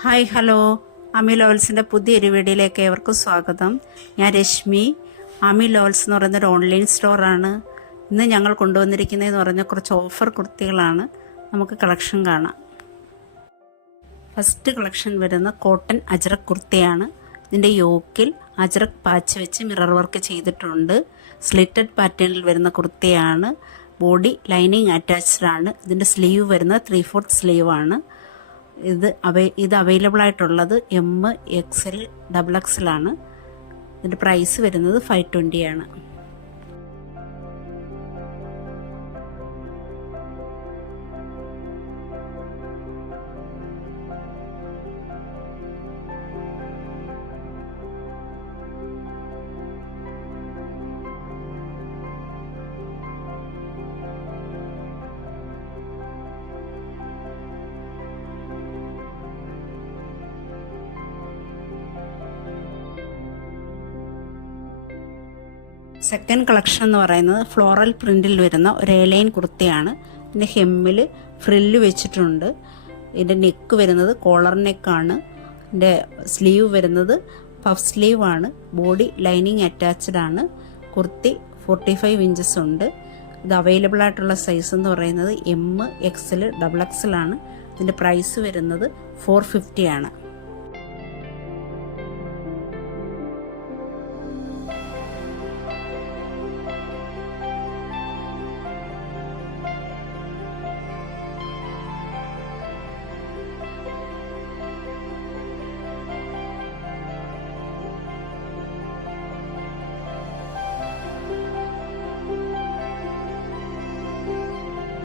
Hi hello Ami ലോവൽസിൻ്റെ പുതിയൊരു വീഡിയോയിലേക്ക് ഏവർക്കും സ്വാഗതം. ഞാൻ രശ്മി. ആമി ലോവൽസ് എന്ന് പറയുന്നൊരു ഓൺലൈൻ സ്റ്റോറാണ്. ഇന്ന് ഞങ്ങൾ കൊണ്ടുവന്നിരിക്കുന്നതെന്ന് പറഞ്ഞാൽ കുറച്ച് ഓഫർ കുർത്തികളാണ്. നമുക്ക് കളക്ഷൻ കാണാം. ഫസ്റ്റ് കളക്ഷൻ വരുന്ന കോട്ടൺ അജ്രക് കുർത്തിയാണ്. ഇതിൻ്റെ യോക്കിൽ അജ്രക് പാച്ച് വെച്ച് മിറർ വർക്ക് ചെയ്തിട്ടുണ്ട്. സ്ലിറ്റഡ് പാറ്റേണിൽ വരുന്ന കുർത്തിയാണ്. ബോഡി ലൈനിങ് അറ്റാച്ച്ഡ് ആണ്. ഇതിൻ്റെ സ്ലീവ് വരുന്ന 3/4 സ്ലീവ് ആണ്. ഇത് അവൈലബിൾ ആയിട്ടുള്ളത് എം, XL, XXL ആണ്. ഇതിൻ്റെ പ്രൈസ് വരുന്നത് 520 ആണ്. സെക്കൻഡ് കളക്ഷൻ എന്ന് പറയുന്നത് ഫ്ലോറൽ പ്രിൻറ്റിൽ വരുന്ന ഒരു എലൈൻ കുർത്തിയാണ്. ഇതിൻ്റെ ഹെമ്മിൽ ഫ്രില്ല് വെച്ചിട്ടുണ്ട്. ഇതിൻ്റെ നെക്ക് വരുന്നത് കോളർ നെക്കാണ്. ഇതിൻ്റെ സ്ലീവ് വരുന്നത് പഫ് സ്ലീവ് ആണ്. ബോഡി ലൈനിങ് അറ്റാച്ച്ഡ് ആണ്. കുർത്തി 45 ഇഞ്ചസ് ഉണ്ട്. ഇത് അവൈലബിൾ ആയിട്ടുള്ള സൈസ് എന്ന് പറയുന്നത് എം, XL, XXL ആണ്. ഇതിൻ്റെ പ്രൈസ് വരുന്നത് 450 ആണ്.